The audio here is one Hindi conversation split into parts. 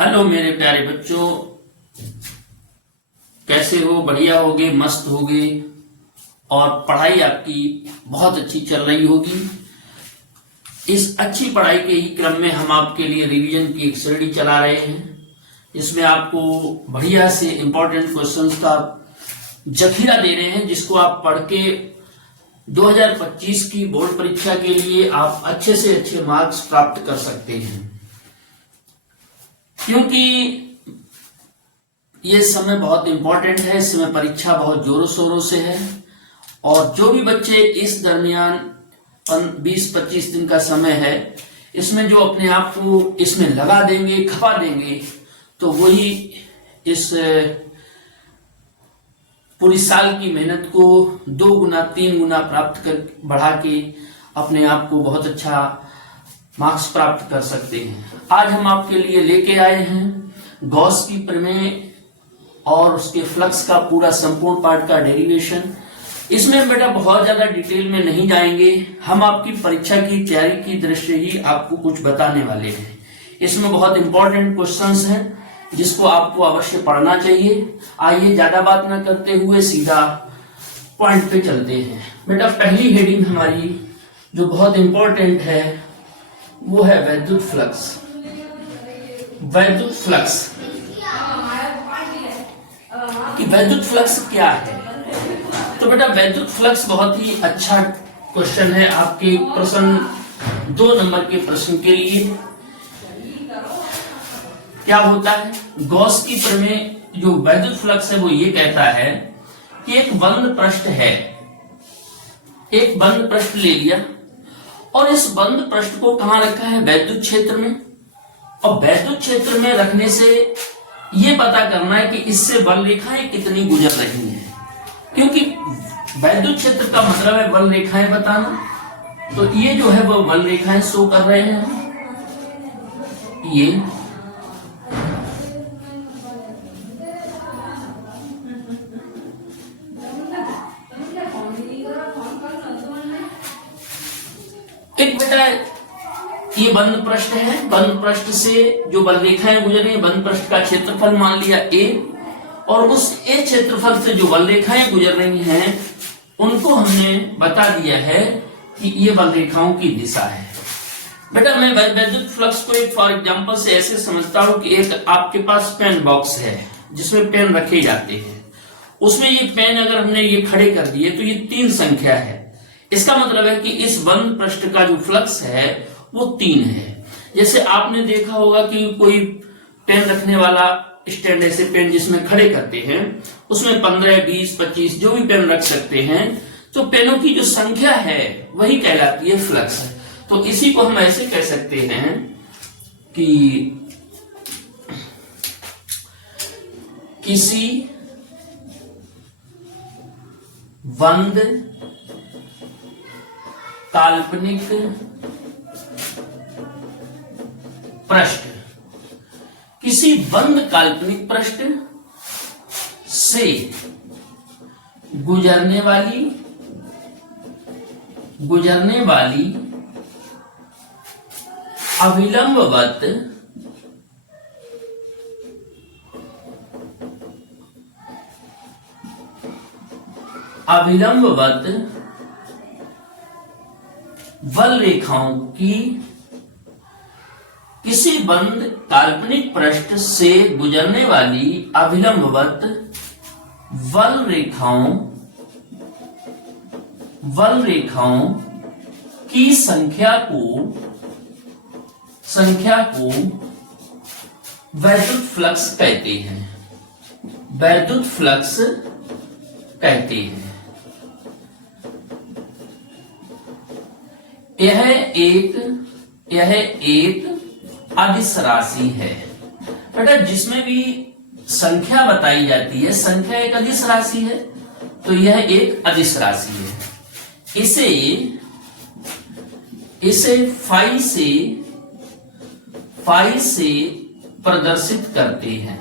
हेलो मेरे प्यारे बच्चों, कैसे हो? बढ़िया होगे, मस्त होगे और पढ़ाई आपकी बहुत अच्छी चल रही होगी। इस अच्छी पढ़ाई के ही क्रम में हम आपके लिए रिवीजन की एक श्रेणी चला रहे हैं, जिसमें आपको बढ़िया से इंपॉर्टेंट क्वेश्चंस का जखीरा दे रहे हैं, जिसको आप पढ़ के 2025 की बोर्ड परीक्षा के लिए आप अच्छे से अच्छे मार्क्स प्राप्त कर सकते हैं। क्योंकि ये समय बहुत इंपॉर्टेंट है, इस समय परीक्षा बहुत जोरों शोरों से है और जो भी बच्चे इस दरमियान 20-25 दिन का समय है, इसमें जो अपने आप को इसमें लगा देंगे, खपा देंगे, तो वही इस पूरी साल की मेहनत को 2 गुना 3 गुना प्राप्त कर बढ़ा के अपने आप को बहुत अच्छा मार्क्स प्राप्त कर सकते हैं। आज हम आपके लिए लेके आए हैं गॉस की प्रमेय और उसके फ्लक्स का पूरा संपूर्ण पार्ट का डेरिवेशन। इसमें बेटा बहुत ज्यादा डिटेल में नहीं जाएंगे, हम आपकी परीक्षा की तैयारी की दृष्टि ही आपको कुछ बताने वाले हैं। इसमें बहुत इंपॉर्टेंट क्वेश्चंस हैं जिसको आपको अवश्य पढ़ना चाहिए। आइए ज्यादा बात न करते हुए सीधा पॉइंट पे चलते हैं। बेटा पहली हेडिंग हमारी जो बहुत इंपॉर्टेंट है वो है वैद्युत फ्लक्स। वैद्युत फ्लक्स कि वैद्युत फ्लक्स क्या है? तो बेटा वैद्युत फ्लक्स बहुत ही अच्छा क्वेश्चन है आपके प्रश्न 2 नंबर के प्रश्न के लिए। क्या होता है? गॉस की प्रमेय जो वैद्युत फ्लक्स है वो ये कहता है कि एक बंद पृष्ठ है, एक बंद पृष्ठ ले लिया और इस बंद पृष्ठ को कहां रखा है? वैद्युत क्षेत्र में। और वैद्युत क्षेत्र में रखने से यह पता करना है कि इससे बल रेखाएं कितनी गुजर रही हैं, क्योंकि वैद्युत क्षेत्र का मतलब है बल रेखाएं बताना। तो ये जो है वो बल रेखाएं शो कर रहे हैं। ये एक बेटा ये बंद पृष्ठ है, बंद पृष्ठ से जो बल रेखाएं गुजर रही है, बंद पृष्ठ का क्षेत्रफल मान लिया A, और उस A क्षेत्रफल से जो बल रेखाएं गुजर रही हैं उनको हमने बता दिया है कि ये बल रेखाओं की दिशा है। बेटा मैं वैद्युत फ्लक्स को एक फॉर एग्जांपल से ऐसे समझता हूं कि एक आपके पास पेन बॉक्स है जिसमें पेन रखे जाते हैं। उसमें ये पेन अगर हमने ये खड़े कर दिए तो ये 3 संख्या है। इसका मतलब है कि इस बंद पृष्ठ का जो फ्लक्स है वो 3 है। जैसे आपने देखा होगा कि कोई पेन रखने वाला स्टैंड ऐसे पेन जिसमें खड़े करते हैं, उसमें 15, 20, 25 जो भी पेन रख सकते हैं, तो पेनों की जो संख्या है वही कहलाती है फ्लक्स। तो इसी को हम ऐसे कह सकते हैं कि किसी बंद काल्पनिक पृष्ठ, किसी बंद काल्पनिक पृष्ठ से गुजरने वाली अविलंबवत बल रेखाओं की, किसी बंद काल्पनिक पृष्ठ से गुजरने वाली अविलंबवत बल रेखाओं की संख्या को वैद्युत फ्लक्स कहते हैं। वैद्युत फ्लक्स कहते हैं। यह एक अदिश राशि है। बेटा जिसमें भी संख्या बताई जाती है, संख्या एक अदिश राशि है, तो यह एक अदिश राशि है। इसे फाई से प्रदर्शित करते हैं।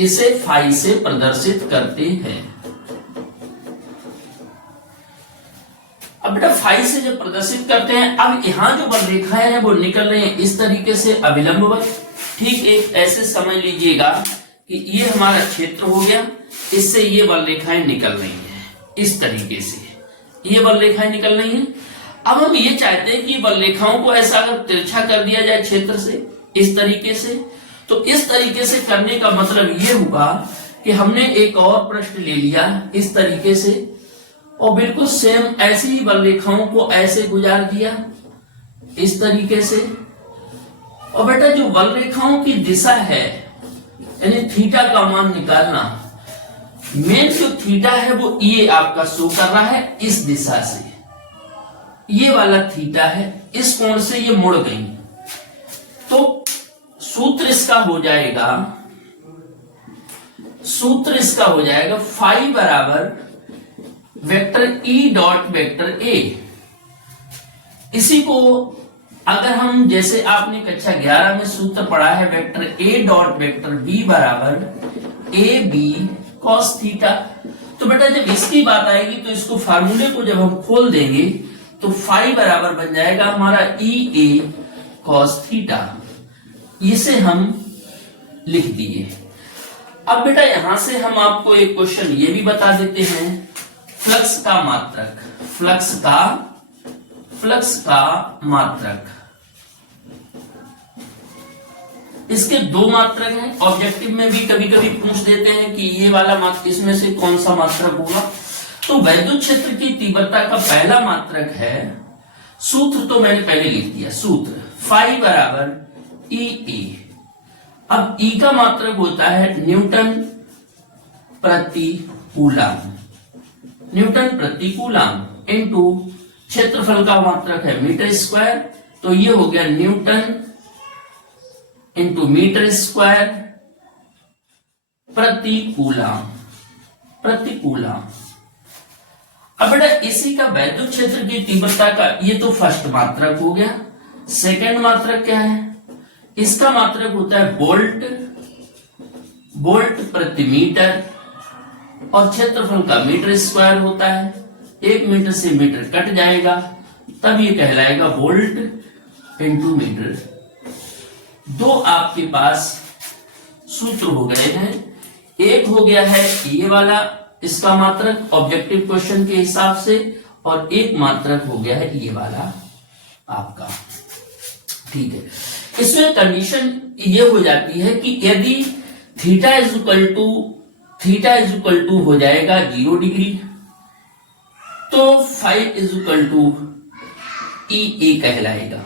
इसे फाई से प्रदर्शित करते हैं। अब बेटा फाई से जब प्रदर्शित करते हैं, अब यहाँ जो बल रेखाएं हैं वो निकल रही हैं इस तरीके से अभिलंबवत। ठीक एक ऐसे समझ लीजिएगा कि ये हमारा क्षेत्र हो गया, इससे ये बल रेखाएं निकल रही हैं इस तरीके से, ये बल रेखाएं निकल रही हैं। अब हम ये चाहते हैं कि बल रेखाओं को ऐसा अगर तिरछा कर दिया जाए क्षेत्र से इस तरीके से, तो इस तरीके से करने का मतलब ये हुआ कि हमने एक और पृष्ठ ले लिया इस तरीके से और बिल्कुल सेम ऐसी ही बल रेखाओं को ऐसे गुजार दिया इस तरीके से। और बेटा जो बल रेखाओं की दिशा है यानी थीटा का मान निकालना, मेन जो थीटा है वो ये आपका शो कर रहा है इस दिशा से, ये वाला थीटा है, इस कोण से ये मुड़ गई। तो सूत्र इसका हो जाएगा, सूत्र इसका हो जाएगा फाई बराबर vector E dot vector A. इसी को अगर हम जैसे आपने कक्षा 11 में सूत्र पढ़ा है vector A dot vector B बराबर ए बी कॉस थीटा, तो बेटा जब इसकी बात आएगी तो इसको फार्मूले को जब हम खोल देंगे तो फाई बराबर बन जाएगा हमारा ई ए कॉस थीटा, इसे हम लिख दिए। अब बेटा यहां से हम आपको एक क्वेश्चन ये भी बता देते हैं, फ्लक्स का मात्रक, फ्लक्स का मात्रक, इसके दो मात्रक हैं। ऑब्जेक्टिव में भी कभी कभी पूछ देते हैं कि ये वाला मात्रक इसमें से कौन सा मात्रक होगा। तो वैद्युत क्षेत्र की तीव्रता का पहला मात्रक है, सूत्र तो मैंने पहले लिख दिया, सूत्र फाई बराबर ई ए। अब ई का मात्रक होता है न्यूटन प्रति कूलम, न्यूटन प्रति कूलम इनटू क्षेत्रफल का मात्रक है मीटर स्क्वायर, तो ये हो गया न्यूटन इनटू मीटर स्क्वायर प्रति कूलम, प्रति कूलम। अब बेटा इसी का वैद्युत क्षेत्र की तीव्रता का ये तो फर्स्ट मात्रक हो गया। सेकंड मात्रक क्या है, इसका मात्रक होता है वोल्ट, वोल्ट प्रति मीटर और क्षेत्रफल का मीटर स्क्वायर होता है। 1 मीटर से मीटर कट जाएगा तब ये कहलाएगा वोल्ट इनटू मीटर। दो आपके पास सूत्र हो गए हैं, एक हो गया है ये वाला इसका मात्रक ऑब्जेक्टिव क्वेश्चन के हिसाब से, और एक मात्रक हो गया है ये वाला आपका। ठीक है, इसमें कंडीशन ये हो जाती है कि यदि थीटा इज इक्वल टू हो जाएगा 0 डिग्री, तो फाई इज इक्वल टू ई ए कहलाएगा,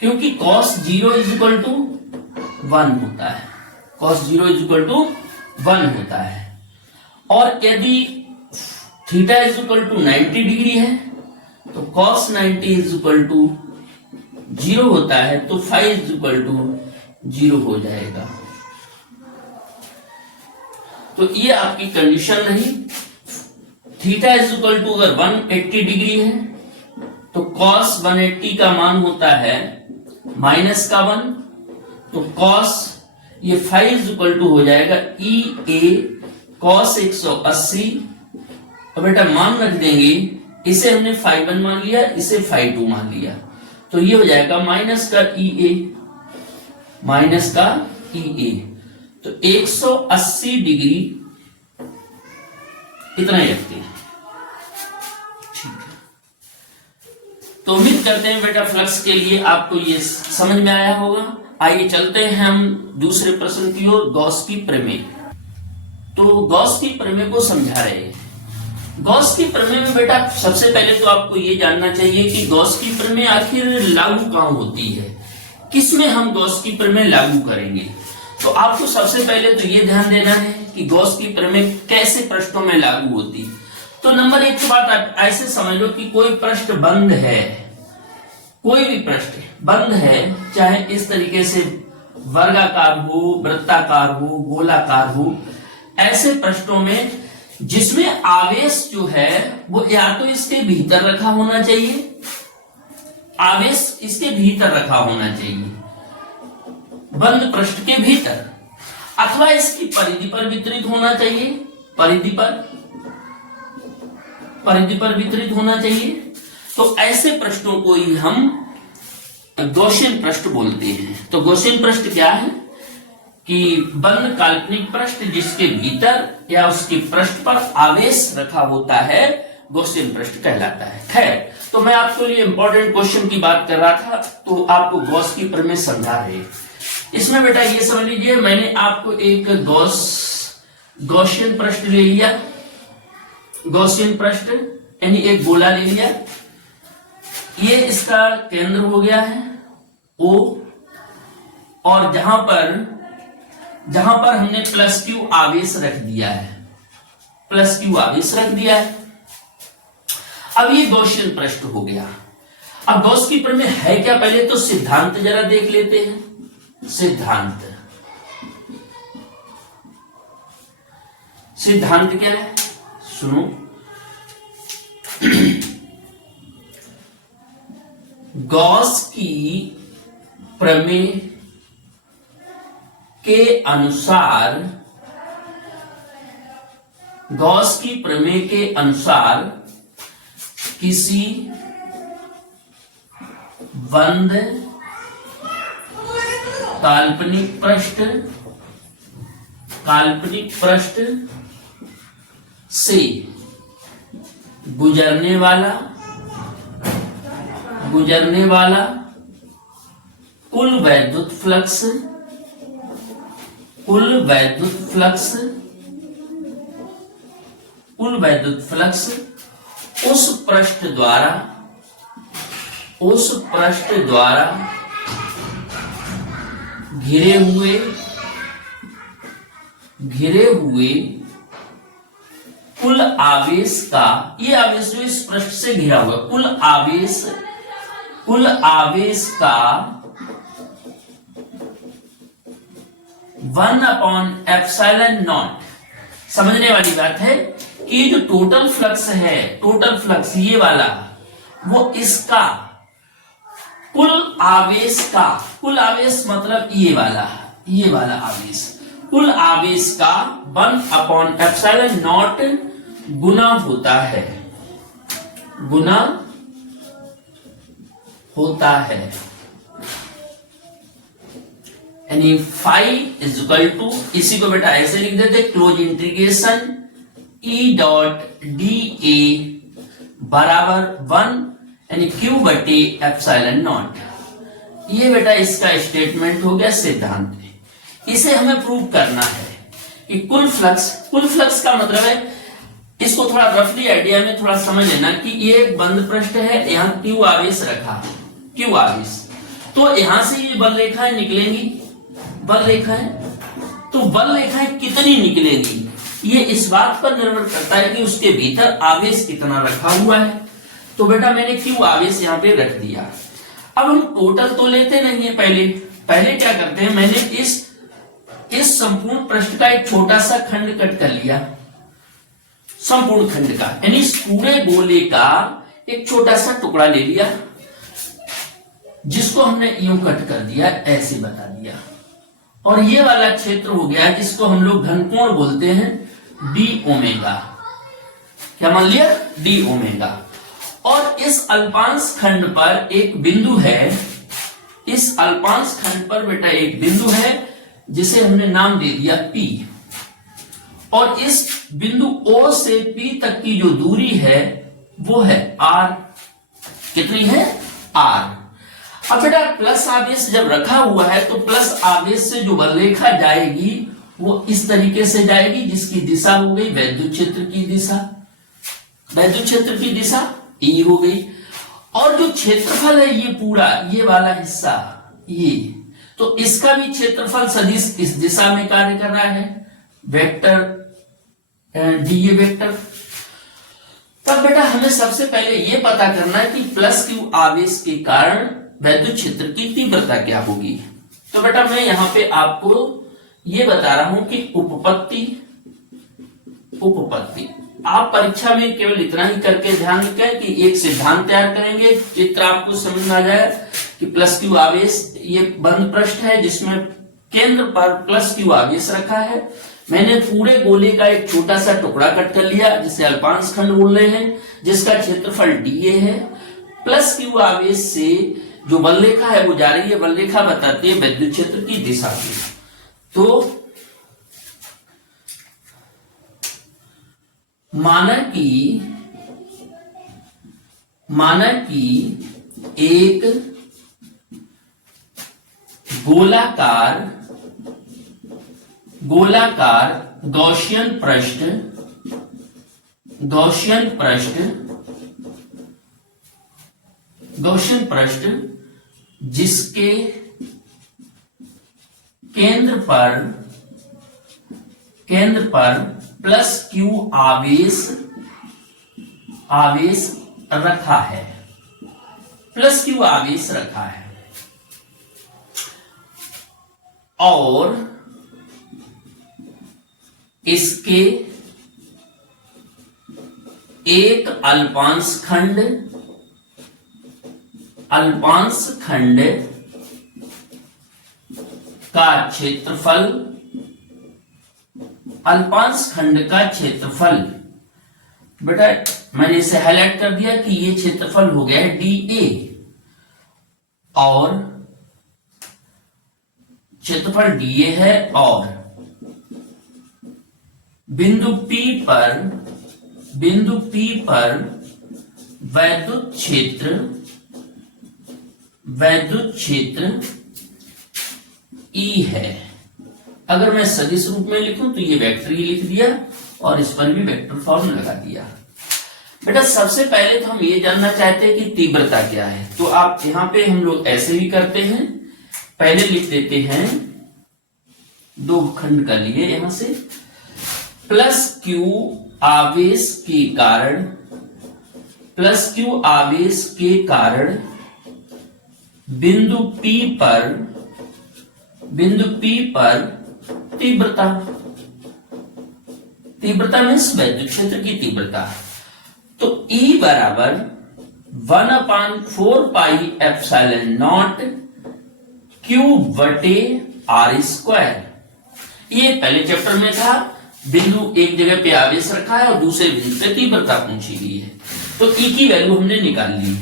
क्योंकि cos 0 इज इक्वल टू 1 होता है, cos 0 इज इक्वल टू 1 होता है। और यदि theta is equal to 90 degree है तो cos 90 इज इक्वल टू 0 होता है, तो फाई इज इक्वल टू 0 हो जाएगा। तो ये आपकी कंडीशन रही। थीटा इज इक्वल टू अगर 180 डिग्री है तो cos 180 का मान होता है माइनस का 1, तो cos ये फाई इज इक्वल टू हो जाएगा ई ए cos 180। और बेटा मान रख देंगे, इसे हमने फाई 1 मान लिया, इसे फाई 2 मान लिया, तो ये हो जाएगा माइनस का ई ए, माइनस का ई ए। तो 180 डिग्री इतना ही रखते हैं। ठीक है, तो उम्मीद करते हैं बेटा फ्लक्स के लिए आपको ये समझ में आया होगा। आइए चलते हैं हम दूसरे प्रश्न की ओर, गॉस की प्रमेय। तो गॉस की प्रमेय को समझा रहे हैं। गॉस की प्रमेय में बेटा सबसे पहले तो आपको ये जानना चाहिए कि गॉस की प्रमेय आखिर लागू कहां होती है, किसमें हम गॉस की प्रमेय लागू करेंगे। तो आपको सबसे पहले तो ये ध्यान देना है कि गॉस की प्रमेय कैसे पृष्ठों में लागू होती। तो नंबर 1 की बात आप ऐसे समझ लो कि कोई पृष्ठ बंद है, कोई भी पृष्ठ बंद है, चाहे इस तरीके से वर्गाकार हो, वृत्ताकार हो, गोलाकार हो, ऐसे पृष्ठों में जिसमें आवेश जो है वो या तो इसके भीतर रखा होना चाहिए, आवेश इसके भीतर रखा होना चाहिए, बंद पृष्ठ के भीतर, अथवा इसकी परिधि पर वितरित होना चाहिए, परिधि पर, परिधि पर वितरित होना चाहिए। तो ऐसे प्रश्नों को ही हम गॉसियन पृष्ठ बोलते हैं। तो गॉसियन पृष्ठ क्या है कि बंद काल्पनिक पृष्ठ जिसके भीतर या उसके पृष्ठ पर आवेश रखा होता है, गॉसियन पृष्ठ कहलाता है। खैर, तो मैं आपके लिए इंपॉर्टेंट क्वेश्चन की बात कर रहा था, तो आपको गॉस की प्रमेय समझा रहे। इसमें बेटा ये समझ लीजिए, मैंने आपको एक गॉसियन पृष्ठ ले लिया, गॉसियन पृष्ठ यानी एक गोला ले लिया, ये इसका केंद्र हो गया है O, और जहां पर हमने प्लस क्यू आवेश रख दिया है, प्लस क्यू आवेश रख दिया है। अब ये गॉसियन पृष्ठ हो गया। अब गॉस की प्रमेय है क्या, पहले तो सिद्धांत जरा देख लेते हैं। सिद्धांत क्या है, सुनो। गॉस की प्रमेय के अनुसार, गॉस की प्रमेय के अनुसार किसी बंद काल्पनिक पृष्ठ से गुजरने वाला कुल वैद्युत फ्लक्स उस पृष्ठ द्वारा घिरे हुए कुल आवेश का, ये आवेश जो इस पृष्ठ से घिरा हुआ, कुल आवेश का 1/ε0। समझने वाली बात है कि जो टोटल फ्लक्स ये वाला, वो इसका कुल आवेश मतलब ये वाला आवेश, कुल आवेश का 1/ε0 गुना होता है, यानी फाई इज इक्वल टू, इसी को बेटा ऐसे लिख देते, क्लोज इंटीग्रेशन E.dA बराबर 1 यानी Q/ε0। ये बेटा इसका स्टेटमेंट हो गया सिद्धांत में। इसे हमें प्रूव करना है कि कुल फ्लक्स का मतलब है, इसको थोड़ा रफली आइडिया में थोड़ा समझ लेना कि ये एक बंद पृष्ठ है, यहाँ Q आवेश रखा है, Q आवेश, तो यहां से ये बल रेखाएं निकलेंगी, तो बल रेखाएं कितनी निकलेंगी ये इस बात पर निर्भर करता है कि उसके भीतर आवेश कितना रखा हुआ है। तो बेटा मैंने Q आवेश यहाँ पे रख दिया। अब हम टोटल तो लेते नहीं है, पहले क्या करते हैं, मैंने इस संपूर्ण पृष्ठ का एक छोटा सा खंड कट कर लिया, संपूर्ण खंड का, यानी इस पूरे गोले का एक छोटा सा टुकड़ा ले लिया, जिसको हमने यूं कट कर दिया, ऐसे बता दिया, और ये वाला क्षेत्र हो गया जिसको हम लोग घनकोण बोलते हैं, डी ओमेगा। क्या मान लिया, डी ओमेगा। और इस अल्पांश खंड पर एक बिंदु है, इस अल्पांश खंड पर बेटा एक बिंदु है जिसे हमने नाम दे दिया P, और इस बिंदु O से P तक की जो दूरी है वो है R। कितनी है, R। अब बेटा प्लस आवेश जब रखा हुआ है तो प्लस आवेश से जो बल रेखा जाएगी वो इस तरीके से जाएगी, जिसकी दिशा हो गई वैद्युत क्षेत्र की दिशा, वैद्युत क्षेत्र की दिशा E हो गई। और जो क्षेत्रफल है ये पूरा, ये वाला हिस्सा, ये, तो इसका भी क्षेत्रफल सदिश इस दिशा में कार्य कर रहा है, वेक्टर डीए वेक्टर। तब बेटा हमें सबसे पहले ये पता करना है कि प्लस क्यू आवेश के कारण वैद्युत क्षेत्र की तीव्रता क्या होगी। तो बेटा मैं यहाँ पे आपको ये बता रहा हूं कि उपपत्ति आप परीक्षा में केवल इतना ही करके ध्यान रखें कि एक सिद्धांत तैयार करेंगे, चित्र आपको समझ में आ जाए कि प्लस क्यू आवेश, ये बंद पृष्ठ है जिसमें केंद्र पर प्लस क्यू आवेश रखा है। मैंने पूरे गोले का एक छोटा सा टुकड़ा कट कर लिया जिसे अल्पांश खंड बोल रहे हैं, जिसका क्षेत्रफल dA है, प्लस Q आवेश से जो बल रेखा है वो जा रही है, बल रेखा बताती है विद्युत क्षेत्र की दिशा की। तो माना कि एक गोलाकार गॉसियन पृष्ठ जिसके केंद्र पर प्लस Q आवेश रखा है, प्लस Q आवेश रखा है, और इसके एक अल्पांश खंड का क्षेत्रफल, बेटा मैंने इसे हाईलाइट कर दिया कि ये क्षेत्रफल हो गया है dA, और क्षेत्रफल dA है, और बिंदु P पर वैद्युत क्षेत्र E है। अगर मैं सदिश रूप में लिखूं तो ये वेक्टर ही लिख दिया और इस पर भी वेक्टर फॉर्म लगा दिया। बेटा सबसे पहले तो हम ये जानना चाहते हैं कि तीव्रता क्या है, तो आप यहां पे हम लोग ऐसे भी करते हैं, पहले लिख देते हैं दो खंड कर लिए यहां से, प्लस Q आवेश के कारण बिंदु P पर तीव्रता मीन्स वैद्युत क्षेत्र की तीव्रता। तो E बराबर 1/4 पाई एप्सिलॉन नॉट Q बटे R²। ये पहले चैप्टर में था, बिंदु एक जगह पे आवेश रखा है और दूसरे बिंदु पे तीव्रता पूछी गई है, तो E की वैल्यू हमने निकाल ली।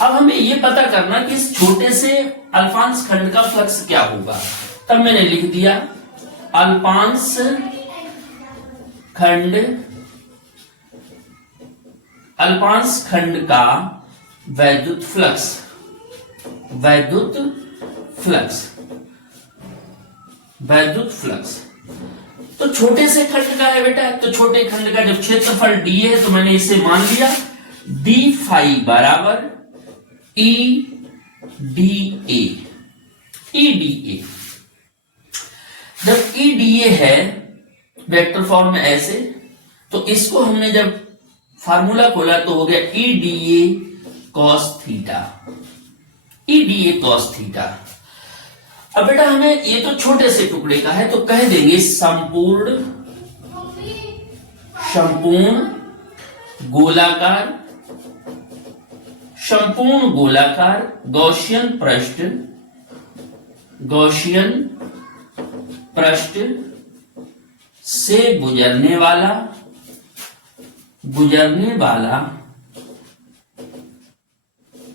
अब हमें ये पता करना कि इस छोटे से अल्पांश खंड का फ्लक्स क्या होगा, तब मैंने लिख दिया अल्पांश खंड का वैद्युत फ्लक्स। तो छोटे से खंड का है बेटा, तो छोटे खंड का जब क्षेत्रफल d है तो मैंने इसे मान लिया d फाई बराबर EDA। जब EDA है वेक्टर फॉर्म में ऐसे, तो इसको हमने जब फार्मूला खोला तो हो गया EDA cos थीटा। अब बेटा हमें ये तो छोटे से टुकड़े का है, तो कह देंगे संपूर्ण गोलाकार गॉसियन पृष्ठ से गुजरने वाला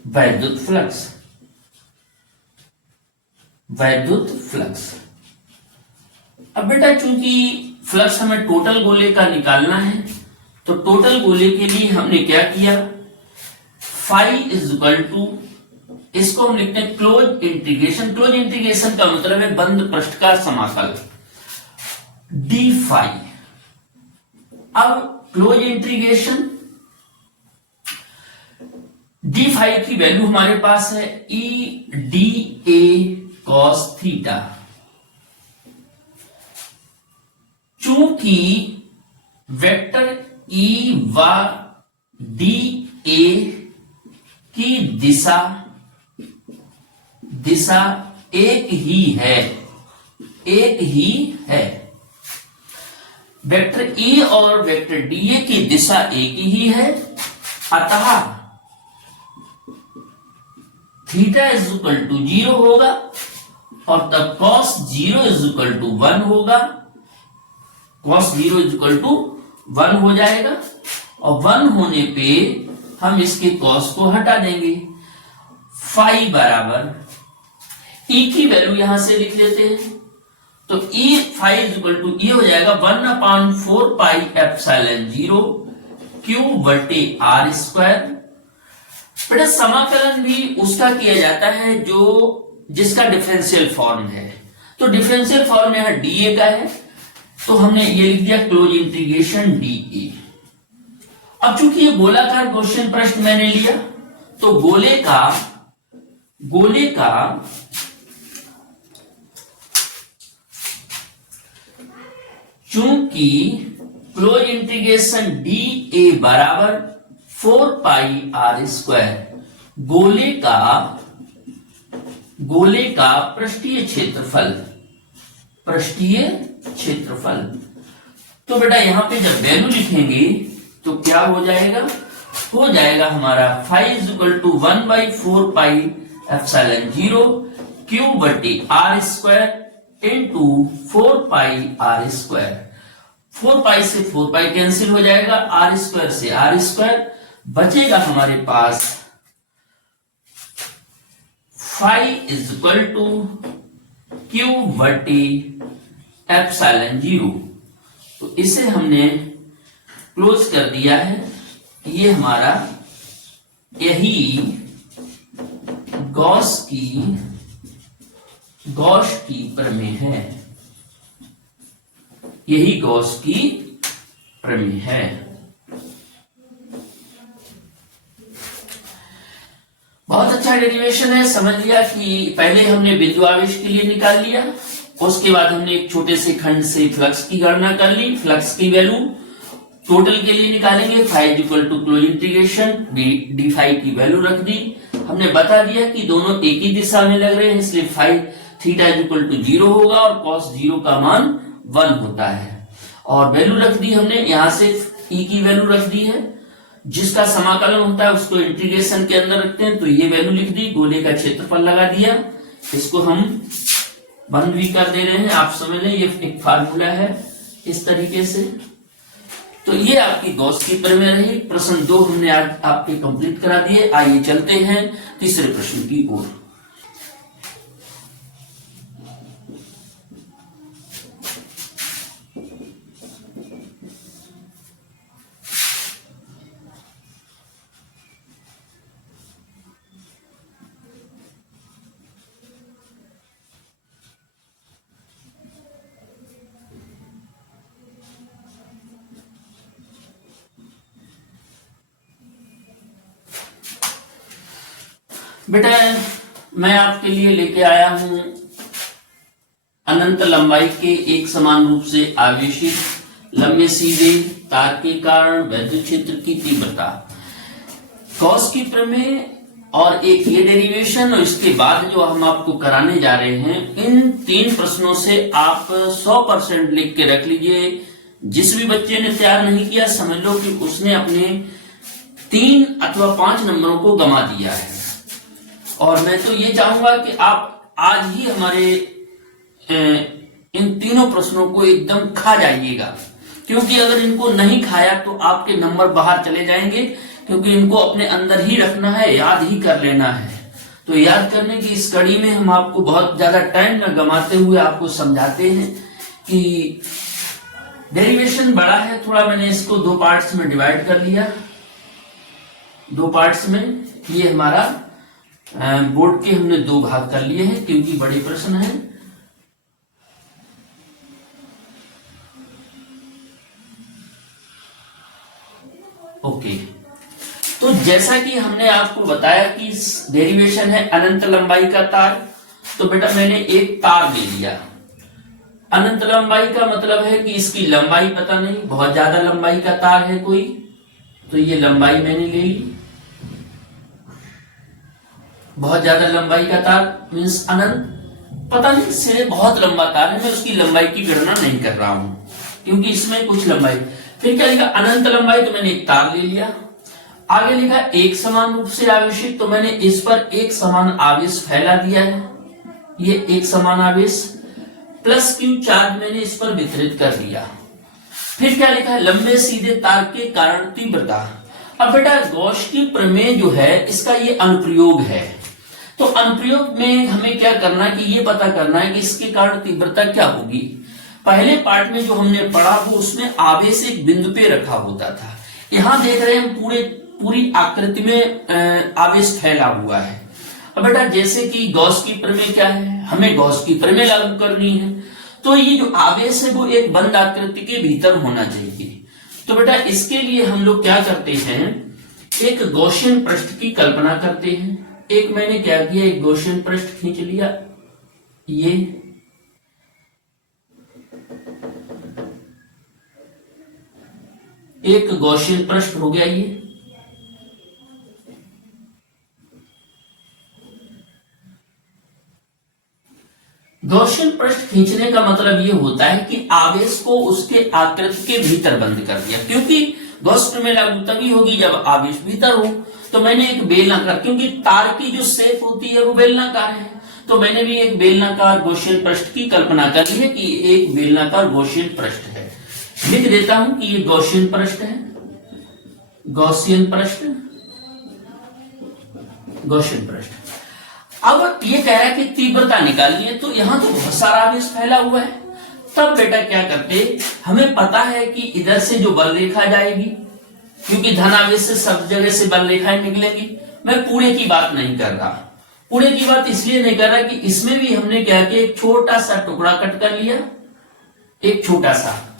वैद्युत फ्लक्स। अब बेटा चूंकि फ्लक्स हमें टोटल गोले का निकालना है, तो टोटल गोले के लिए हमने क्या किया, फाई इज इक्वल टू, इसको हम लिखते हैं क्लोज इंटीग्रेशन का मतलब है बंद पृष्ठ का समाकल, डी फाई। अब क्लोज इंटीग्रेशन डी फाई की वैल्यू हमारे पास है EDA cos थीटा। चूंकि वेक्टर E व DA की दिशा एक ही है, वेक्टर E और वेक्टर DA की दिशा एक ही है, अतः थीटा इज इक्वल टू 0 होगा और तब cos 0 इज इक्वल टू 1 होगा, cos 0 इज इक्वल टू 1 हो जाएगा। और 1 होने पे हम इसके कॉस को हटा देंगे। फाई बराबर ई की वैल्यू यहां से लिख लेते हैं, तो ई फाई इज इक्वल टू ई हो जाएगा 1/4 पाई एप्सिलॉन 0 क्यूब बटे आर स्क्वायर। बेटा समाकलन भी उसका किया जाता है जो जिसका डिफरेंशियल फॉर्म है, तो डिफरेंशियल फॉर्म यहां डीए का है, तो हमने ये लिख दिया क्लोज इंटीग्रेशन डीए। अब चूंकि ये गोलाकार क्वेश्चन प्रश्न मैंने लिया, तो गोले का चूंकि क्लोज इंटीग्रेशन डी ए बराबर 4 पाई आर स्क्वायर गोले का पृष्ठीय क्षेत्रफल, तो बेटा यहां पे जब वैल्यू लिखेंगे तो क्या हो जाएगा हमारा phi is equal to 1/4 pi epsilon 0 cube बटे R square into 4 pi R square. 4 pi से 4 पाई कैंसिल हो जाएगा, आर स्क्वायर से आर स्क्वायर बचेगा हमारे पास phi is equal to cube बटे एप्सिलॉन 0। तो इसे हमने क्लोज कर दिया है। ये हमारा यही गॉस की प्रमेय है, यही गॉस की प्रमेय है। बहुत अच्छा डेरिवेशन है, समझ लिया कि पहले हमने बिंदु आवेश के लिए निकाल लिया, उसके बाद हमने एक छोटे से खंड से फ्लक्स की गणना कर ली। फ्लक्स की वैल्यू टोटल के लिए निकालेंगे, phi is equal to close integration D phi की वैल्यू रख दी। हमने बता दिया कि दोनों एक ही दिशा में लग रहे हैं, इसलिए phi theta is equal to 0 होगा और कॉस 0 का मान 1 होता है। और वैल्यू रख दी हमने, यहां से ई की वैल्यू रख दी है, जिसका समाकलन होता है उसको इंटीग्रेशन के अंदर रखते हैं, तो ये वैल्यू लिख दी। गोले का क्षेत्रफल लगा दिया, इसको हम बंद भी कर दे रहे हैं, आप समझ लें ये एक फार्मूला है इस तरीके से। तो ये आपकी गॉस की प्रमेय रही। प्रश्न 2 हमने आज आपके कंप्लीट करा दिए। आइए चलते हैं तीसरे प्रश्न की ओर। बेटा मैं आपके लिए लेके आया हूं अनंत लंबाई के एक समान रूप से आवेशित लंबे सीधे तार के कारण विद्युत क्षेत्र की तीव्रता, गॉस की प्रमेय और एक ये डेरिवेशन, और इसके बाद जो हम आपको कराने जा रहे हैं, इन 3 प्रश्नों से आप 100% लिख के रख लीजिए। जिस भी बच्चे ने तैयार नहीं किया समझ लो कि उसने अपने 3 अथवा 5 नंबरों को गंवा दिया है। और मैं तो ये चाहूंगा कि आप आज ही हमारे इन तीनों प्रश्नों को एकदम खा जाइएगा, क्योंकि अगर इनको नहीं खाया तो आपके नंबर बाहर चले जाएंगे, क्योंकि इनको अपने अंदर ही रखना है, याद ही कर लेना है। तो याद करने की इस कड़ी में हम आपको बहुत ज्यादा टाइम न गंवाते हुए आपको समझाते हैं कि डेरिवेशन बड़ा है थोड़ा, मैंने इसको 2 पार्ट्स में डिवाइड कर लिया। 2 पार्ट्स में ये हमारा बोर्ड के हमने 2 भाग कर लिए हैं, क्योंकि बड़े प्रश्न हैं। ओके, तो जैसा कि हमने आपको बताया कि डेरिवेशन है अनंत लंबाई का तार, तो बेटा मैंने एक तार ले लिया। अनंत लंबाई का मतलब है कि इसकी लंबाई पता नहीं, बहुत ज्यादा लंबाई का तार है कोई, तो ये लंबाई मैंने ले ली। बहुत ज्यादा लंबाई का तार मीन्स अनंत, पता नहीं सिरे बहुत लंबा तार है, मैं उसकी लंबाई की गणना नहीं कर रहा हूं क्योंकि इसमें कुछ लंबाई। फिर क्या लिखा, अनंत लंबाई, तो मैंने एक तार ले लिया। आगे लिखा एक समान रूप से आवेशित, तो मैंने इस पर एक समान आवेश फैला दिया है, ये एक समान आवेश प्लस क्यू चार्ज मैंने इस पर वितरित कर दिया। फिर क्या लिखा है, लंबे सीधे तार के कारण तीव्रता। अब बेटा गॉस की प्रमेय जो है इसका ये अनुप्रयोग है। तो अनुप्रयोग में हमें क्या करना है कि ये पता करना है कि इसके कारण तीव्रता क्या होगी। पहले पार्ट में जो हमने पढ़ा वो उसमें आवेश एक बिंदु पे रखा होता था। यहां देख रहे हैं पूरी आकृति में आवेश फैला हुआ है। अब बेटा जैसे कि गॉस की प्रमेय क्या है, हमें गॉस की प्रमेय लागू करनी है, तो ये जो आवेश है वो एक बंद आकृति के भीतर होना चाहिए। तो बेटा इसके लिए हम लोग क्या करते हैं, एक गॉसियन पृष्ठ की कल्पना करते हैं। एक मैंने क्या किया, एक गॉसियन पृष्ठ खींच लिया, ये एक गॉसियन पृष्ठ हो गया। ये गॉसियन पृष्ठ खींचने का मतलब ये होता है कि आवेश को उसके आकृति के भीतर बंद कर दिया, क्योंकि गॉस प्रमेय लागू तभी होगी जब आवेश भीतर हो। तो मैंने एक बेलनाकार, क्योंकि तार की जो शेप होती है वो बेलनाकार है, तो मैंने भी एक बेलनाकार गॉसियन पृष्ठ की कल्पना कर ली है कि एक बेलनाकार गॉसियन पृष्ठ है। लिख देता हूं कि ये गॉसियन पृष्ठ है, गॉसियन पृष्ठ, गॉसियन पृष्ठ। अब ये कह रहा है कि तीव्रता निकालनी है, तो यहां तो बहुत सारा आवेश फैला हुआ है। तब बेटा क्या करते, हमें पता है कि इधर से जो बल रेखा जाएगी, क्योंकि धन आवेश से सब जगह से बल रेखाएं निकलेगी। मैं पूरे की बात नहीं कर रहा, पूरे की बात इसलिए नहीं कर रहा कि इसमें भी हमने क्या किया, एक छोटा सा टुकड़ा कट कर लिया, एक छोटा सा,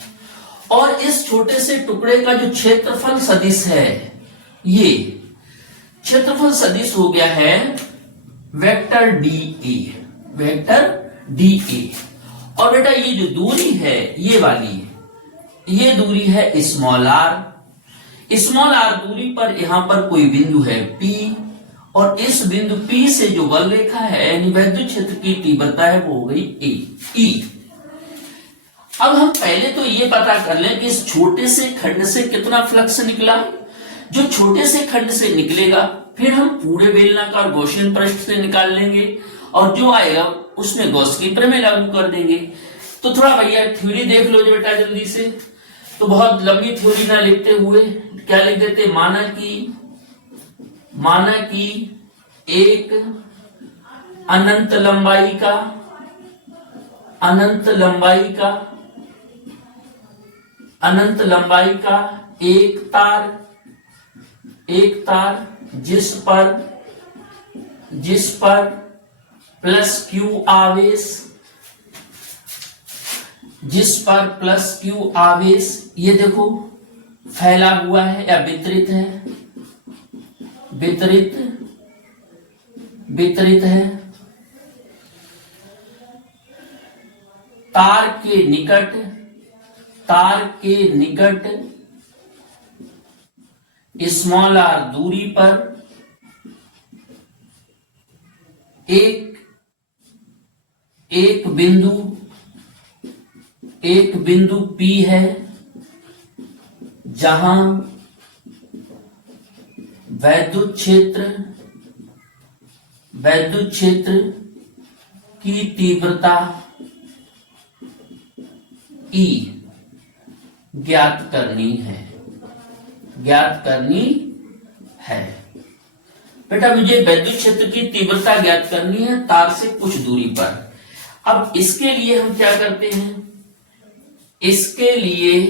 और इस छोटे से टुकड़े का जो क्षेत्रफल सदिश है, ये क्षेत्रफल सदिश हो गया है vector D A, vector D A. और बेटा ये जो दूरी है ये वाली, ये दूरी है स्मॉल आर। स्मॉल आर दूरी पर यहां पर कोई बिंदु है P, और इस बिंदु P से जो बल रेखा है यानी विद्युत क्षेत्र की तीव्रता है वो हो गई E। अब हम पहले तो ये पता कर लें कि इस छोटे से खंड से कितना फ्लक्स निकला। जो छोटे से खंड से निकलेगा फिर हम पूरे बेलनाकार गॉसियन पृष्ठ से निकाल लेंगे, और जो आएगा उसमें गॉस की प्रमेय लागू कर देंगे। तो थोड़ा भैया थ्योरी देख लो बेटा जल्दी से, तो बहुत लंबी थ्योरी ना लिखते हुए क्या लिख देते, माना कि एक अनंत लंबाई का एक तार जिस पर प्लस क्यू आवेश ये देखो फैला हुआ है या वितरित है तार के निकट स्मॉल आर दूरी पर एक बिंदु P है जहां वैद्युत क्षेत्र की तीव्रता E ज्ञात करनी है। बेटा मुझे वैद्युत क्षेत्र की तीव्रता ज्ञात करनी है तार से कुछ दूरी पर। अब इसके लिए हम क्या करते हैं, इसके लिए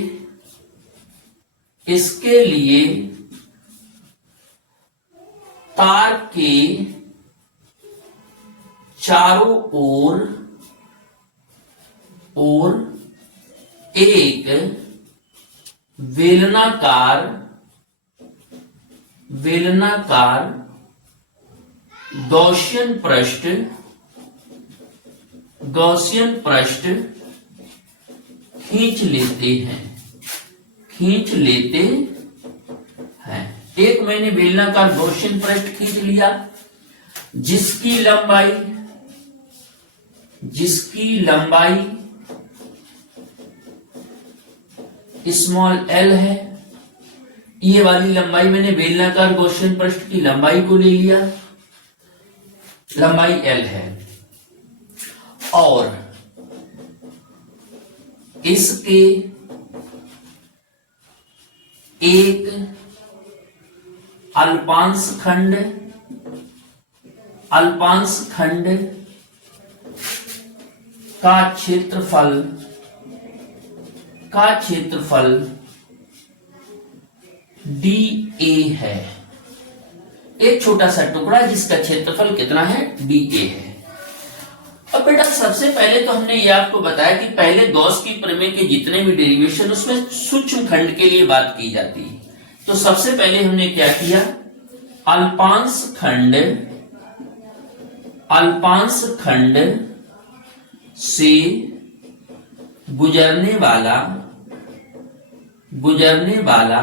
तार के चारों ओर एक बेलनाकार गॉसियन पृष्ठ खींच लेते हैं। एक मैंने बेलनाकार गॉसियन पृष्ठ खींच लिया जिसकी लंबाई स्मॉल l है। ये वाली लंबाई मैंने बेलनाकार गॉसियन पृष्ठ की लंबाई को ले लिया, लंबाई l है, और इसके एक अल्पांश खंड का क्षेत्रफल dA है। एक छोटा सा टुकड़ा जिसका क्षेत्रफल कितना है, dA है। अब बेटा सबसे पहले तो हमने ये आपको बताया कि पहले गॉस की प्रमेय के जितने भी डेरिवेशन उसमें सूक्ष्म खंड के लिए बात की जाती है। तो सबसे पहले हमने क्या किया, अल्पांश खंड से गुजरने वाला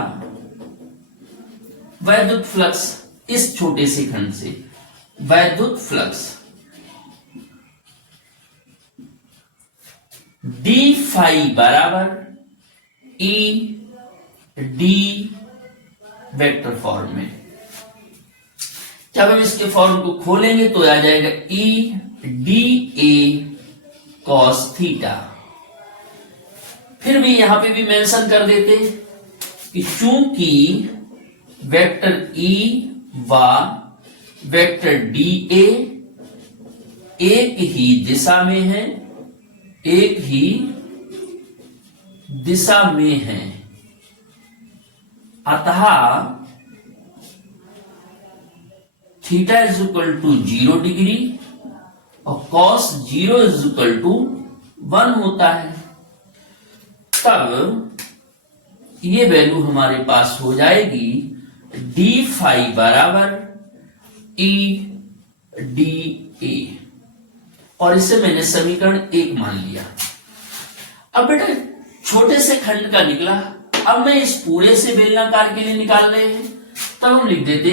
वैद्युत फ्लक्स, इस छोटे से खंड से वैद्युत फ्लक्स d फाई बराबर E d वेक्टर फॉर्म में। जब हम इसके फॉर्म को खोलेंगे तो आ जाएगा E dA cos थीटा। फिर भी यहां पे भी मेंशन कर देते कि चूंकि वेक्टर E व वेक्टर dA एक ही दिशा में है, अतः theta is equal to 0 degree और cos 0 इज इक्वल टू 1 होता है। तब ये वैल्यू हमारे पास हो जाएगी d फाई बराबर E dA, और इसे मैंने समीकरण 1 मान लिया। अब बेटा छोटे से खंड का निकला, अब मैं इस पूरे से बेलनाकार के लिए निकाल रहे हैं, तब हम लिख देते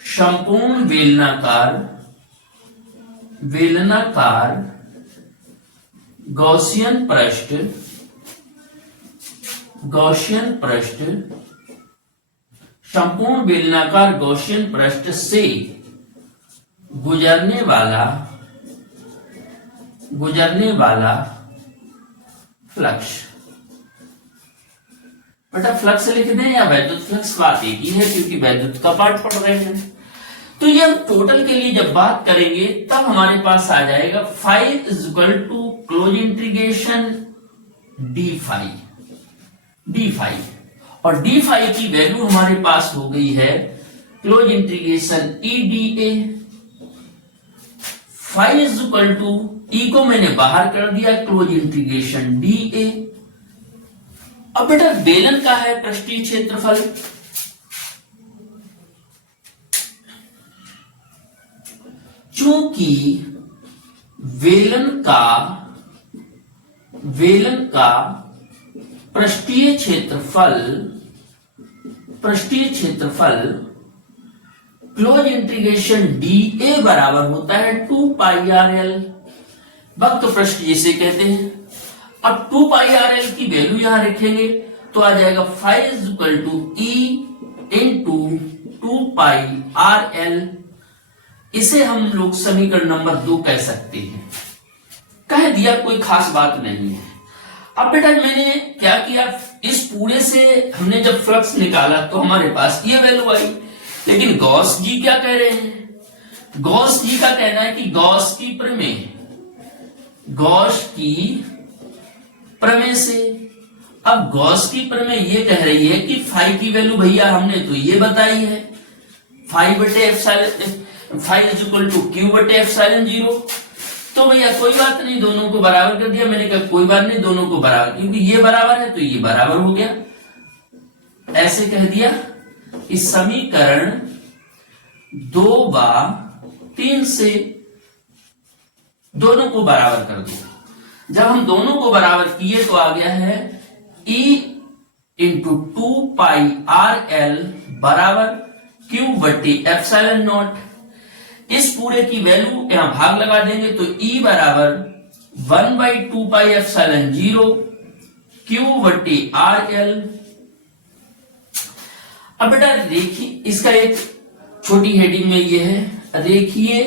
संपूर्ण बेलनाकार गॉसियन पृष्ठ संपूर्ण बेलनाकार गॉसियन पृष्ठ से गुजरने वाला फ्लक्स। बेटा फ्लक्स लिख दें या वैद्युत फ्लक्स, बात एक ही है क्योंकि वैद्युत का पार्ट पढ़ रहे हैं। तो ये हम टोटल के लिए जब बात करेंगे तब हमारे पास आ जाएगा phi is equal to close integration D phi, और डी फाई की वैल्यू हमारे पास हो गई है close integration E D A. Phi is equal to E को मैंने बाहर कर दिया, क्लोज इंटीग्रेशन डी ए। अब बेटा बेलन का है पृष्ठीय क्षेत्रफल, चूंकि वेलन का पृष्ठीय क्षेत्रफल क्लोज इंटीग्रेशन डी ए बराबर होता है 2 पाई आर एल, वक्त पृष्ठ जिसे कहते हैं। अब 2 पाई आर एल की वैल्यू यहां रखेंगे तो आ जाएगा phi is equal to E into 2 pi R L. इसे हम लोग समीकरण नंबर 2 कह सकते हैं, कह दिया, कोई खास बात नहीं है। अब बेटा मैंने क्या किया, इस पूरे से हमने जब फ्लक्स निकाला तो हमारे पास ये वैल्यू आई, लेकिन गॉस जी क्या कह रहे हैं, गॉस जी का कहना है कि गॉस की प्रमेय से, अब गॉस की प्रमेय ये कह रही है कि फाई की वैल्यू भैया हमने तो ये बताई है, फाई बटे epsilon, phi is equal to Q बटे एप्सिलॉन 0। तो भैया कोई बात नहीं, दोनों को बराबर कर दिया। मैंने कहा कोई बात नहीं, दोनों को बराबर, क्योंकि ये बराबर है तो ये बराबर हो गया, ऐसे कह दिया। इस समीकरण 2 व 3 से दोनों को बराबर कर दो। जब हम दोनों को बराबर किए तो आ गया है E into 2 pi R L बराबर क्यू बटे एप्सिलॉन नॉट। इस पूरे की वैल्यू यहां भाग लगा देंगे तो E बराबर 1/2 पाई एप्सिलॉन 0 क्यू बटे आर एल। अब बेटा देखिए, इसका एक छोटी हेडिंग में ये है, रेखीय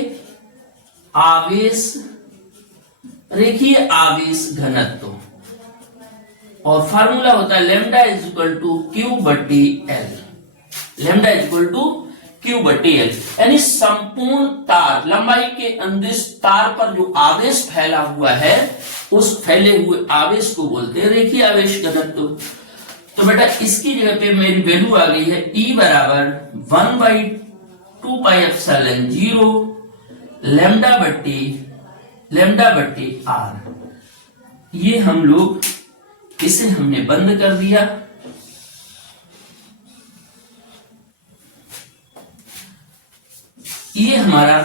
आवेश घनत्व। और फार्मूला होता है lambda is equal to Q बटी L, lambda is equal to Q बटी एल, यानी संपूर्ण तार लंबाई के अंदिश तार पर जो आवेश फैला हुआ है उस फैले हुए आवेश को बोलते हैं रेखीय आवेश घनत्व। तो बेटा इसकी जगह पे मेरी वैल्यू आ गई है E बराबर 1/2πε0 लैम्डा बट्टी आर। ये हम लोग इसे हमने बंद कर दिया। ये हमारा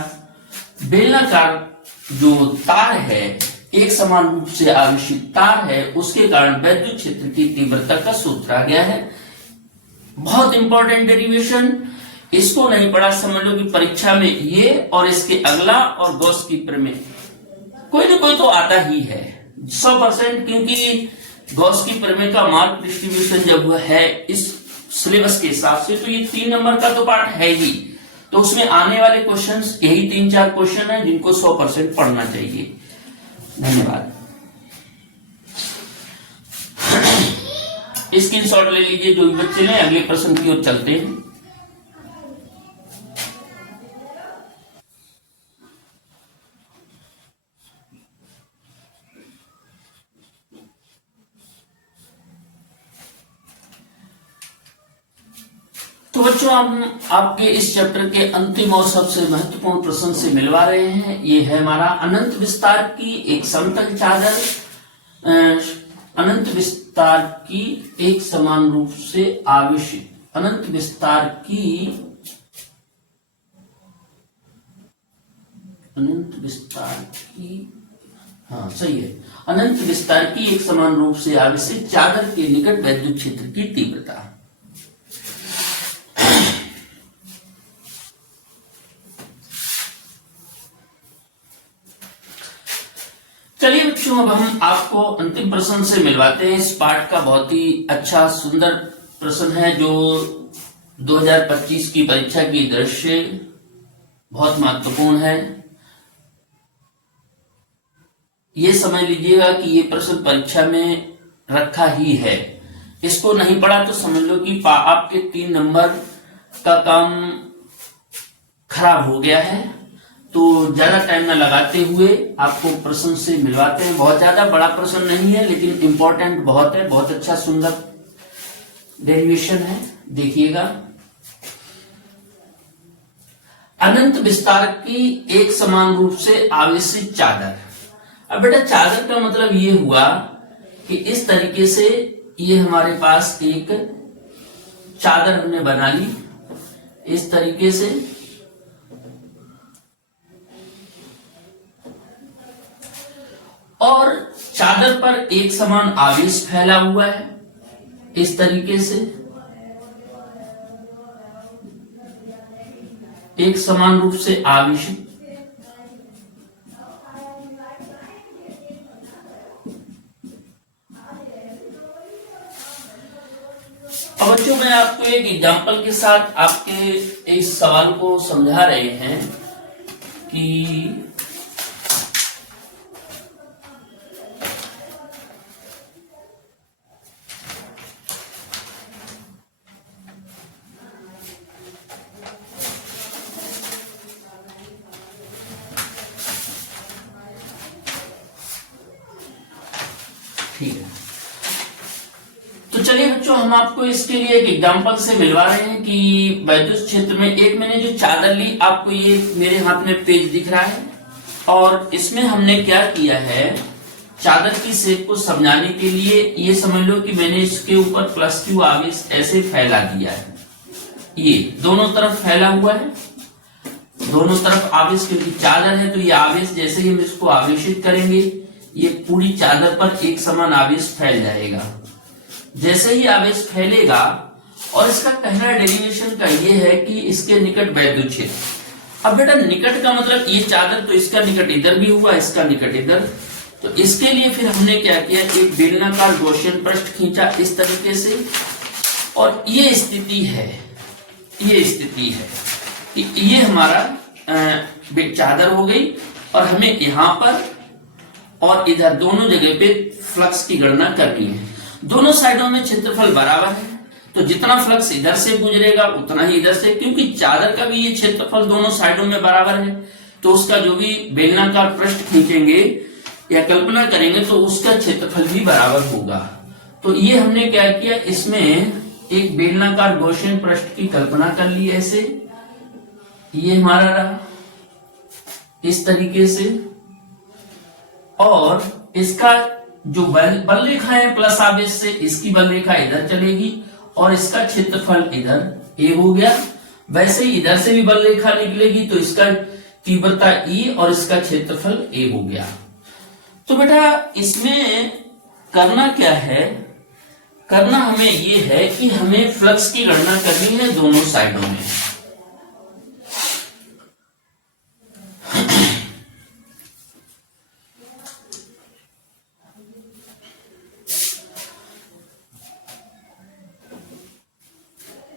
बेलनाकार जो तार है, एक समान रूप से आवेशित तार है, उसके कारण विद्युत क्षेत्र की तीव्रता का सूत्र आ गया है। बहुत इंपॉर्टेंट डेरिवेशन, इसको नहीं पढ़ा समझ लो कि परीक्षा में ये और इसके अगला और गॉस की प्रमेय कोई ना कोई तो आता ही है 100%, क्योंकि गॉस की प्रमेय का मार्क डिस्ट्रीब्यूशन जब है इस सिलेबस के हिसाब से तो ये 3 नंबर का तो पार्ट है ही, तो उसमें आने वाले क्वेश्चंस यही 3-4 क्वेश्चन हैं जिनको 100% पढ़ना चाहिए। धन्यवाद। स्क्रीनशॉट ले लीजिए जो भी बच्चे ने, अगले प्रश्न की ओर चलते हैं। तो बच्चों हम आपके इस चैप्टर के अंतिम और सबसे महत्वपूर्ण प्रश्न से मिलवा रहे हैं। ये है हमारा अनंत विस्तार की एक समतल चादर, अनंत विस्तार की एक समान रूप से आवेशित, अनंत विस्तार की हाँ सही है, अनंत विस्तार की एक समान रूप से आवेशित चादर के निकट विद्युत क्षेत्र की तीव्रता। चलिए बच्चों अब हम आपको अंतिम प्रश्न से मिलवाते हैं। इस पाठ का बहुत ही अच्छा सुंदर प्रश्न है जो 2025 की परीक्षा की दृष्टि बहुत महत्वपूर्ण है। ये समझ लीजिएगा कि ये प्रश्न परीक्षा में रखा ही है, इसको नहीं पढ़ा तो समझ लो कि आपके 3 नंबर का काम खराब हो गया है। तो ज्यादा टाइम न लगाते हुए आपको प्रश्न से मिलवाते हैं। बहुत ज्यादा बड़ा प्रश्न नहीं है लेकिन इंपॉर्टेंट बहुत है, बहुत अच्छा सुंदर डेरिवेशन है, देखिएगा। अनंत विस्तार की एक समान रूप से आवेशित चादर। अब बेटा चादर का मतलब ये हुआ कि इस तरीके से ये हमारे पास एक चादर हमने बना ली इस तरीके से, और चादर पर एक समान आवेश फैला हुआ है इस तरीके से, एक समान रूप से आवेशित। अब बच्चों मैं आपको एक एग्जांपल के साथ आपके इस सवाल को समझा रहे हैं कि ठीक है। तो चलिए बच्चों हम आपको इसके लिए एक एग्जांपल से मिलवा रहे हैं कि विद्युत क्षेत्र में एक मैंने जो चादर ली, आपको ये मेरे हाथ में पेज दिख रहा है, और इसमें हमने क्या किया है, चादर की शेप को समझाने के लिए ये समझ लो कि मैंने इसके ऊपर प्लस क्यू आवेश ऐसे फैला दिया है। ये दोनों तरफ फैला हुआ है, दोनों तरफ आवेश, क्योंकि चादर है तो ये आवेश जैसे ही हम इसको आवेशित करेंगे ये पूरी चादर पर एक समान आवेश फैल जाएगा। जैसे ही आवेश फैलेगा, और इसका पहला डेरिवेशन का ये है कि इसके निकट विद्युत क्षेत्र। अब बेटा निकट का मतलब ये चादर तो इसका निकट इधर भी हुआ, इसका निकट इधर, तो इसके लिए फिर हमने क्या किया, एक बेलनाकार गॉसियन पृष्ठ खींचा इस तरीके से, और ये स्थिति है कि ये हमारा चादर हो गई, और हमें यहां पर और इधर दोनों जगह पे फ्लक्स की गणना करनी है। दोनों साइडों में क्षेत्रफल बराबर है, तो जितना फ्लक्स इधर से गुजरेगा उतना ही इधर से, क्योंकि चादर का भी ये क्षेत्रफल दोनों साइडों में बराबर है, तो उसका जो भी बेलनाकार पृष्ठ खींचेंगे या कल्पना करेंगे तो उसका क्षेत्रफल भी बराबर होगा। तो ये हमने क्या किया, इसमें एक बेलनाकार गॉसियन पृष्ठ की कल्पना कर ली ऐसे, ये हमारा रहा इस तरीके से, और इसका जो बल रेखा है प्लस आवेश से, इसकी बल रेखा इधर चलेगी और इसका क्षेत्रफल इधर ए हो गया। वैसे ही इधर से भी बल रेखा निकलेगी तो इसका तीव्रता ई और इसका क्षेत्रफल ए हो गया। तो बेटा इसमें करना क्या है, करना हमें ये है कि हमें फ्लक्स की गणना करनी है दोनों साइडों में।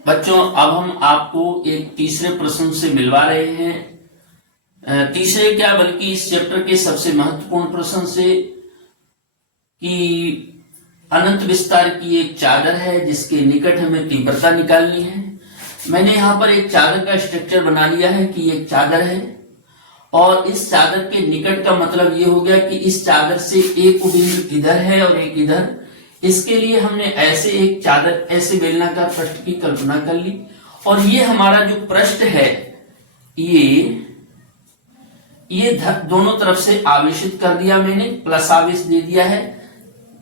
बच्चों अब हम आपको एक तीसरे प्रश्न से मिलवा रहे हैं, तीसरे क्या बल्कि इस चैप्टर के सबसे महत्वपूर्ण प्रश्न से, कि अनंत विस्तार की एक चादर है जिसके निकट हमें तीव्रता निकालनी है। मैंने यहाँ पर एक चादर का स्ट्रक्चर बना लिया है कि एक चादर है और इस चादर के निकट का मतलब ये हो गया कि इस चादर से एक बिंदु इधर है और एक इधर। इसके लिए हमने ऐसे एक चादर, ऐसे बेलनाकार पृष्ठ की कल्पना कर ली और ये हमारा जो पृष्ठ है ये दोनों तरफ से आवेशित कर दिया मैंने, प्लस आवेश दे दिया है,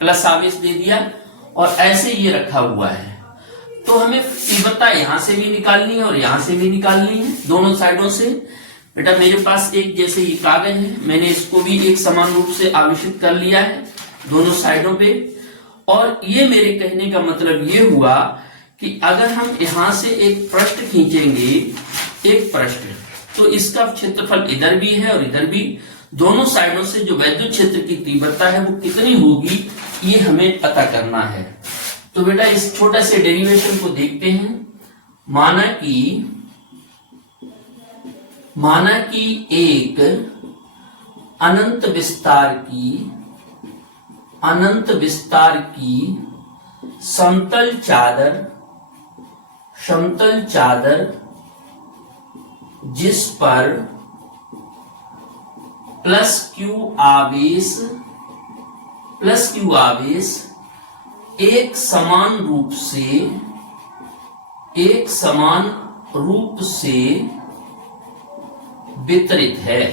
प्लस आवेश दे दिया और ऐसे ये रखा हुआ है। तो हमें तीव्रता यहां से भी निकालनी है और यहां से भी निकालनी है, दोनों साइडों से। बेटा मेरे पास एक जैसे ये कागज है, मैंने इसको भी एक समान रूप से आवेशित कर लिया है दोनों साइडों पे। और ये मेरे कहने का मतलब ये हुआ कि अगर हम यहां से एक पृष्ठ खींचेंगे, एक पृष्ठ, तो इसका क्षेत्रफल इधर भी है और इधर भी, दोनों साइडों से जो वैद्युत क्षेत्र की तीव्रता है वो कितनी होगी ये हमें पता करना है। तो बेटा इस छोटे से डेरिवेशन को देखते हैं। माना कि एक अनंत विस्तार की समतल चादर जिस पर प्लस क्यू आवेश एक समान रूप से वितरित है,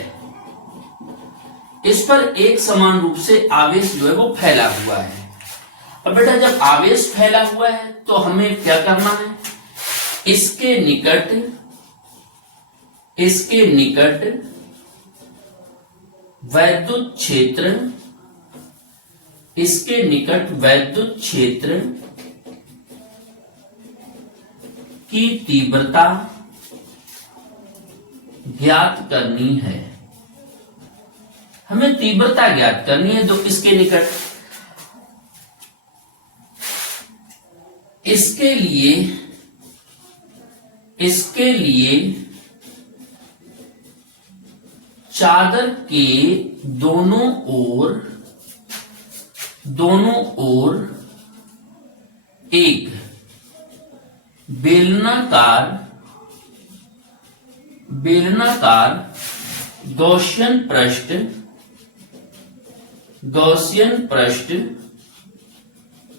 इस पर एक समान रूप से आवेश जो है वो फैला हुआ है। अब बेटा जब आवेश फैला हुआ है तो हमें क्या करना है, इसके निकट वैद्युत क्षेत्र की तीव्रता ज्ञात करनी है। हमें तीव्रता ज्ञात करनी है तो इसके निकट, इसके लिए चादर के दोनों ओर एक बेलनाकार गॉसियन पृष्ठ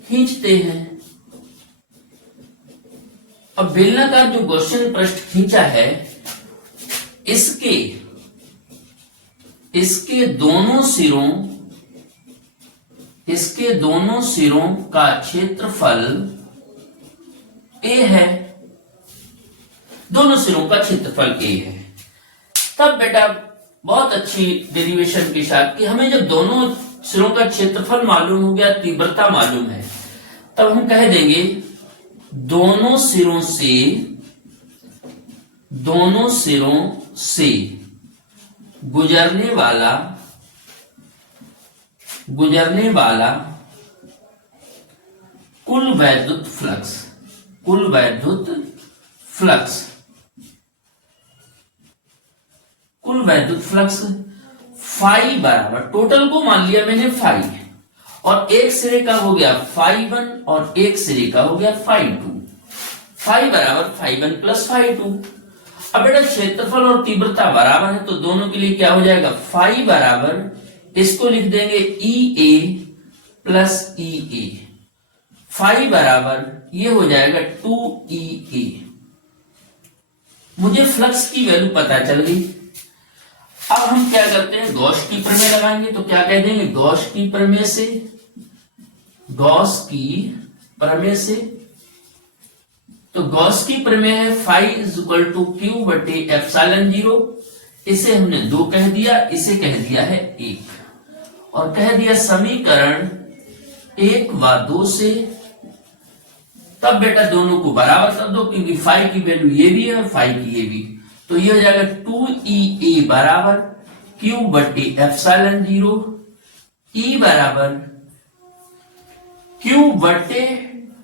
खींचते हैं। अब बेलनाकार जो गॉसियन पृष्ठ खींचा है, इसके दोनों सिरों का क्षेत्रफल ए है, दोनों सिरों का क्षेत्रफल ए है। तब बेटा बहुत अच्छी डेरिवेशन के साथ कि हमें जब दोनों सिरों का क्षेत्रफल मालूम हो गया, तीव्रता मालूम है, तब हम कह देंगे दोनों सिरों से गुजरने वाला कुल वैद्युत फ्लक्स फाई बराबर, टोटल को मान लिया मैंने फाई, और एक सिरे का हो गया फाई 1 और एक सिरे का हो गया फाई 2। फाई बराबर फाई 1 प्लस फाई 2। अब बेटा क्षेत्रफल और तीव्रता बराबर है तो दोनों के लिए क्या हो जाएगा, फाई बराबर इसको लिख देंगे ई ए प्लस ई ए। फाई बराबर ये हो जाएगा 2EA। मुझे फ्लक्स की वैल्यू पता चल गई। अब हम क्या करते हैं, गॉस की प्रमेय लगाएंगे। तो क्या कह देंगे, गॉस की प्रमेय से, गॉस की प्रमेय से, तो गॉस की प्रमेय है phi is equal to Q बटे एप्सिलॉन 0। इसे हमने 2 कह दिया, इसे कह दिया है 1 और कह दिया समीकरण 1 व 2 से। तब बेटा दोनों को बराबर कर दो क्योंकि फाई की वैल्यू ये भी है और फाई की ये भी। तो ये हो जाएगा 2EA बराबर क्यू बटे एप्सिलॉन 0, ई बराबर क्यू बटे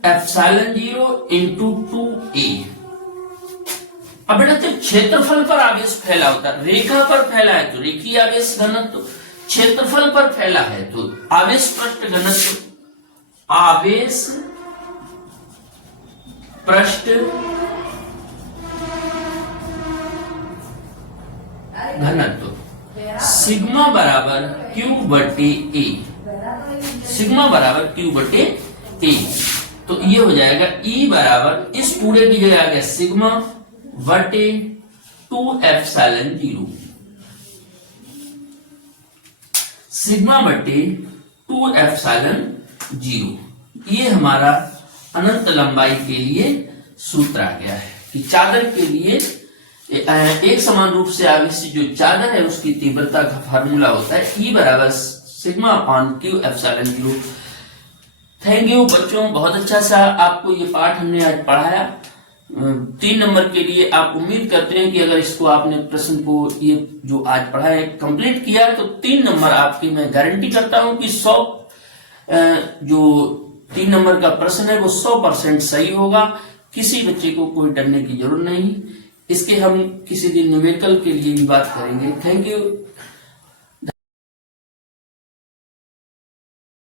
एप्सिलॉन 0 इंटू 2A। अब बेटा तो क्षेत्रफल पर आवेश फैला होता है, रेखा पर फैला है तो रेखीय आवेश घनत्व, क्षेत्रफल पर फैला है तो आवेश पृष्ठ घनत्व, आवेश पृष्ठ घनत्व सिग्मा बराबर क्यू बटे ए, सिग्मा बराबर क्यू बटे ए। तो ये हो जाएगा ई बराबर इस पूरे की जगह आ गया सिग्मा बटे 2 एप्सिलॉन 0, सिग्मा बटे 2 एप्सिलॉन 0। ये हमारा अनंत लंबाई के लिए सूत्र आ गया है कि चादर के लिए एक समान रूप से आवेशित जो चादर है उसकी तीव्रता का फार्मूला होता है ई बराबर sigma upon Q epsilon 0। Thank you बच्चों, बहुत अच्छा सा आपको ये पाठ हमने आज पढ़ाया। 3 नंबर के लिए आप उम्मीद करते हैं कि अगर इसको आपने प्रश्न को ये जो आज पढ़ा है कंप्लीट किया तो 3 नंबर आपके मैं गारंटी करता हूं कि 100 जो 3 नंबर का प्रश्न है वो 100% सही होगा। किसी बच्चे को कोई डरने की जरूरत नहीं। इसके हम किसी दिन न्यूमेरिकल के लिए भी बात करेंगे। Thank you.